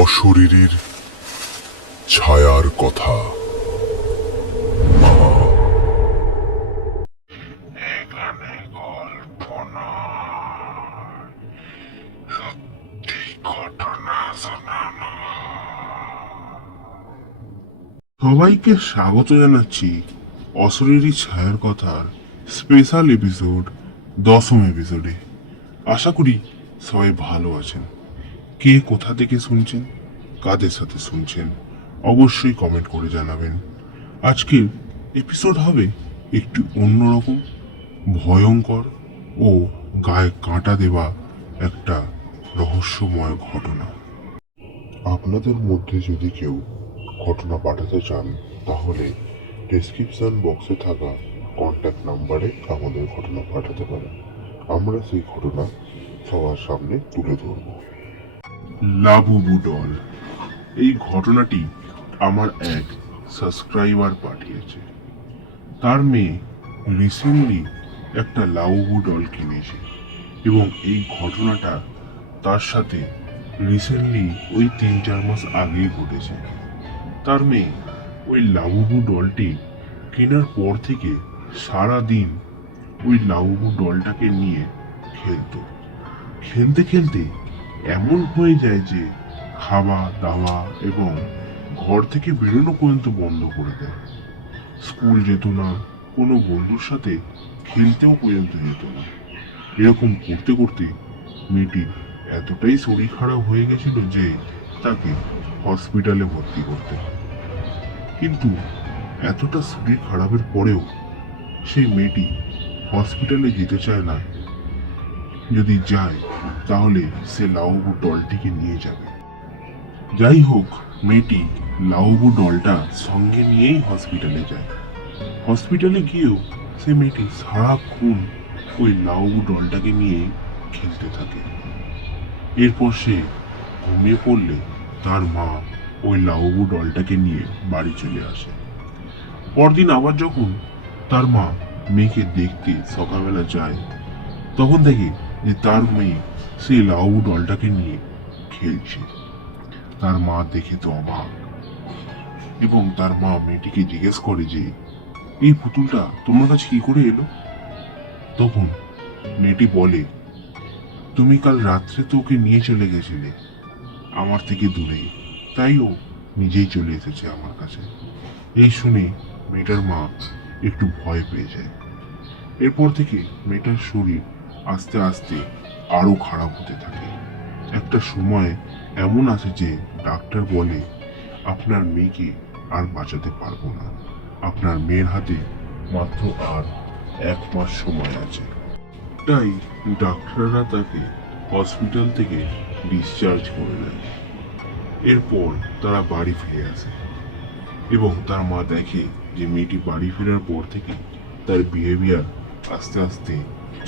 অশরীরীর ছায়ার কথা। এখানে গল্প নয়, সত্যি ঘটনা শোনানো। সবাইকে স্বাগত জানাচ্ছি অশরীরী ছায়ার কথার স্পেশাল এপিসোড 10ম এপিসোডে। আশা করি সবাই ভালো আছেন। কে কোথা থেকে শুনছেন, কাদের সাথে শুনছেন, অবশ্যই কমেন্ট করে জানাবেন। আজকের এপিসোড হবে একটু অন্যরকম, ভয়ঙ্কর ও গায়ে কাঁটা দেওয়া একটা রহস্যময় ঘটনা। আপনাদের মধ্যে যদি কেউ ঘটনা পাঠাতে চান তাহলে ডেসক্রিপশন বক্সে থাকা কন্ট্যাক্ট নাম্বারে আমাদের ঘটনা পাঠাতে পারেন। আমরা সেই ঘটনা সবার সামনে তুলে ধরব। লাবুবু ডল, এই ঘটনাটি আমার এক সাবস্ক্রাইবার পাঠিয়েছে। তার মেয়ে রিসেন্টলি একটা লাবুবু ডল কিনেছে এবং এই ঘটনাটা তার সাথে রিসেন্টলি ওই 3-4 মাস আগেই ঘটেছে। তার মেয়ে ওই লাবুবু ডলটি কেনার পর থেকে সারা দিন ওই লাবুবু ডলটাকে নিয়ে খেলতে খেলতে এমন হয়ে যায় যে খাওয়া দাওয়া এবং ঘর থেকে বেরোনো পর্যন্ত বন্ধ করে দেয়। স্কুল যেত না, কোনো বন্ধুর সাথে খেলতেও পর্যন্ত যেত না। এরকম করতে করতে মেয়েটির এতটাই শরীর খারাপ হয়ে গেছিল যে তাকে হসপিটালে ভর্তি করতে হয়। কিন্তু এতটা শরীর খারাপের পরেও সেই মেয়েটি হসপিটালে যেতে চায় না। যদি যায় তাহলে সে লাউবু ডলটিকে নিয়ে যাবে। যাই হোক, মেয়েটি লাউবু ডলটা সঙ্গে নিয়েই হসপিটালে যায়। হসপিটালে গিয়েও সে মেয়েটি সারাক্ষণ ওই লাউবু ডলটাকে নিয়ে খেলতে থাকে। এরপর সে ঘুমিয়ে পড়লে তার মা ওই লাউবু ডলটাকে নিয়ে বাড়ি চলে আসে। পরদিন আবার যখন তার মা মেয়েকে দেখতে সকালবেলা যায়, তখন দেখে যে তার মেয়ে সেই লাউবু ডলটাকে নিয়ে খেলছে। তার মা দেখে তো অবাক এবং তার মা মেয়েটিকে জিজ্ঞেস করে যে এই পুতুলটা তোমার কাছে কি করে এলো। তখন মেয়েটি বলে, তুমি কাল রাত্রে তো ওকে নিয়ে চলে গেছিলে আমার থেকে দূরে, তাই ও নিজেই চলে এসেছে আমার কাছে। এই শুনে মেয়েটার মা একটু ভয় পেয়ে যায়। এরপর থেকে মেয়েটার শরীর আস্তে আস্তে আরো খারাপ হতে থাকে। একটা সময় এমন আসে যে ডাক্তার বলে আপনার মেয়েকে আর বাঁচাতে পারবো না, আপনার মেয়ের হাতে মাত্র আর 1 মাস সময় আছে। তাই ডাক্তাররা তাকে হসপিটাল থেকে ডিসচার্জ করে দেয়। এরপর তারা বাড়ি ফিরে আসে এবং তার মা দেখে যে মেয়েটি বাড়ি ফেরার পর থেকে তার বিহেভিয়ার আস্তে আস্তে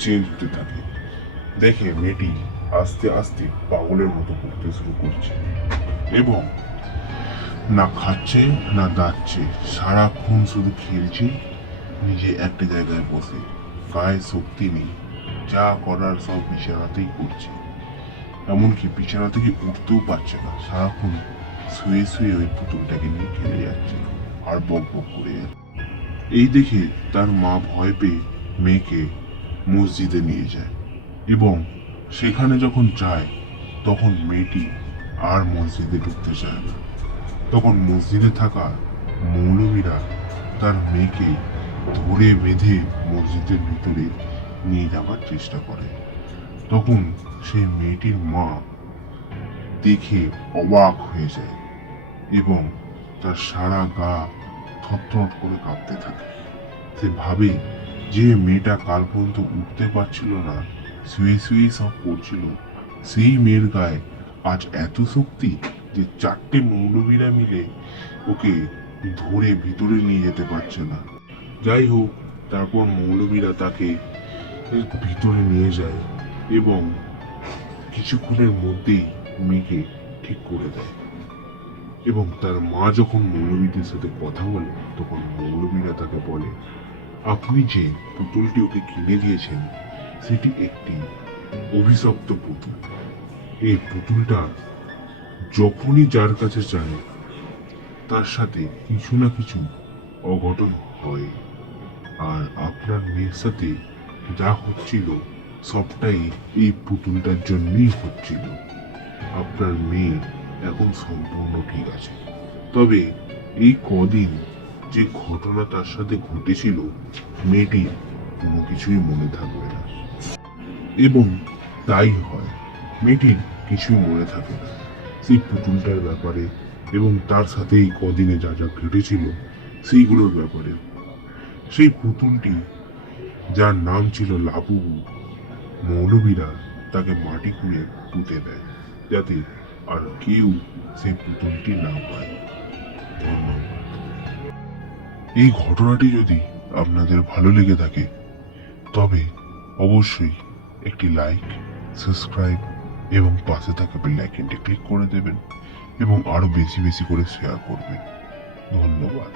চেঞ্জ হতে থাকে। দেখে মেয়েটি আস্তে আস্তে পাগলের মতো করতে শুরু করছে এবং না খাচ্ছে না দাচ্ছে, সারাক্ষণ শুধু খেলছে, নিজে একটা জায়গায় বসে, গায়ে শক্তি নেই, যা করার সব বিছানাতেই করছে। এমনকি বিছানা থেকে উঠতেও পারছে না, সারাক্ষণ শুয়ে শুয়ে ওই পুতুলটাকে নিয়ে খেলে যাচ্ছে আর বক বক করে যাচ্ছে। এই দেখে তার মা ভয় পেয়ে মেয়েকে মসজিদে নিয়ে যায় এবং সেখানে যখন যায় তখন মেয়েটি আর মসজিদে ঢুকতে চায় না। তখন মসজিদে থাকা মৌলবীরা তার মেয়েকে ধরে বেঁধে মসজিদের ভিতরে নিয়ে যাওয়ার চেষ্টা করে। তখন সেই মেয়েটির মা দেখে অবাক হয়ে যায় এবং তার সারা গা থরথর করে কাঁপতে থাকে। সে ভাবে যে মেয়েটা কাল পর্যন্ত উঠতে পারছিল না, শুয়ে শুয়ে সব করছিল, সেই মেয়ের গায়ে আজ এত শক্তি যে 4টে মৌলবীরা মিলে ওকে ধরে ভিতরে নিয়ে যেতে পারছে না। যাই হোক, তারপর মৌলবীরা তাকে ভিতরে নিয়ে যায় এবং কিছুক্ষণের মধ্যেই মেয়েকে ঠিক করে দেয়। এবং তার মা যখন মৌলবীদের সাথে কথা বলে তখন মৌলবীরা তাকে বলে আপনি যে পুতুলটি ওকে কিনে দিয়েছেন সেটি একটি অভিশপ্ত পুতুল। এই পুতুলটা যখনই যার কাছে যায় তার সাথে কিছু না কিছু অঘটন হয়। আর আপনার মেয়ের সাথে যা হচ্ছিল সবটাই এই পুতুলটার জন্যই হচ্ছিল। আপনার মেয়ে এখন সম্পূর্ণ ঠিক আছে, তবে এই কদিন যে ঘটনা তার সাথে ঘটেছিল মেয়েটির কোনো কিছুই মনে থাকবে না। এবং তাই হয়, মেয়েটির কিছুই মনে থাকে না সেই পুতুলটার ব্যাপারে এবং তার সাথে এই কদিনে যা যা ঘটেছিল সেইগুলোর ব্যাপারে। সেই পুতুলটি যার নাম ছিল লাবুবু, মৌলবীরা তাকে মাটি খুঁড়ে পুঁতে দেয় যাতে আর কেউ সেই পুতুলটি না পায়। ধন্যবাদ। এই ঘটনাটি যদি আপনাদের ভালো লেগে থাকে তবে অবশ্যই একটি লাইক, সাবস্ক্রাইব এবং পাশে থাকা বেল আইকনটি ক্লিক করে দেবেন এবং আরো বেশি বেশি করে শেয়ার করবেন। ধন্যবাদ।